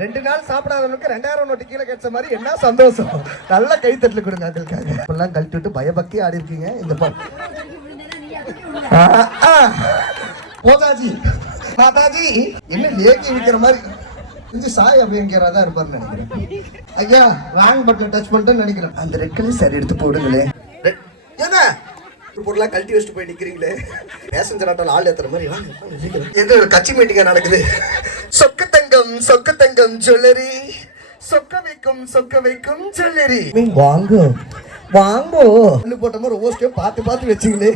2 நாள் சாப்பிடாதவனுக்கு 2000 நோட்டு கீழே கிடைச்ச மாதிரி என்ன சந்தோஷம். நல்லா கை தட்டல கொடுங்க அங்களுக்காக. இப்பெல்லாம் கழட்டி விட்டு பயபக்தி ஆடி இருக்கீங்க. இந்த போதாஜி மாதாஜி என்ன லேக்கி விற்கிற மாதிரி கொஞ்சம் சாய் அப்படிங்கிறதா இருப்பாருன்னு நினைக்கிறேன். ஐயா ராங் பட்டன் டச் பண்ணிட்டேன்னு நினைக்கிறேன். அந்த ரெட் கலர் சரி எடுத்து போடுங்களே. என்ன பொருளா கழட்டி வச்சுட்டு போய் நிக்கிறீங்களே. பேசஞ்சர் ஆட்டோல ஆள் ஏத்துற மாதிரி எது கட்சி மீட்டிங்கா நடக்குது. சொக்க தங்கம் ஜுவல்லரி சொக்க வைக்கும் ஜுவல்லரி. வாங்கோ போட்ட மாதிரி ஓஸ்டே பார்த்து வச்சுங்களே.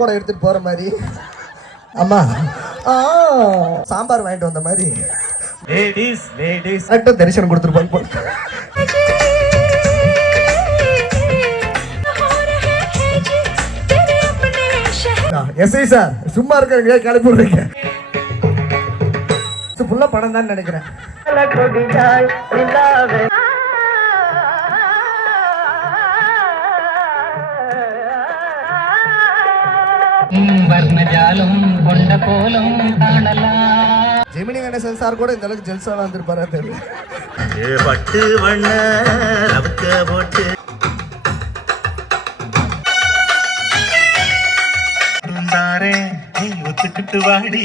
கூட எடுத்துட்டு போற மாதிரி. ஆமா சாம்பார் வாங்கிட்டு வந்த மாதிரி லேடிஸ் தரிசனம் கொடுத்துருப்பாங்க. எஸ்ஐ சார் சும்மா இருக்க கிளப்பி விடுறீங்க. ஃபுல்லா படம் தான் நினைக்கிறேன். ஜெமினி கணேசன் சார் கூட இந்த அளவுக்கு ஜெல்சா வந்திருப்பாரா தெரியல. பட்டு வண்ண போட்டு ஒத்துக்கிட்டு வாடி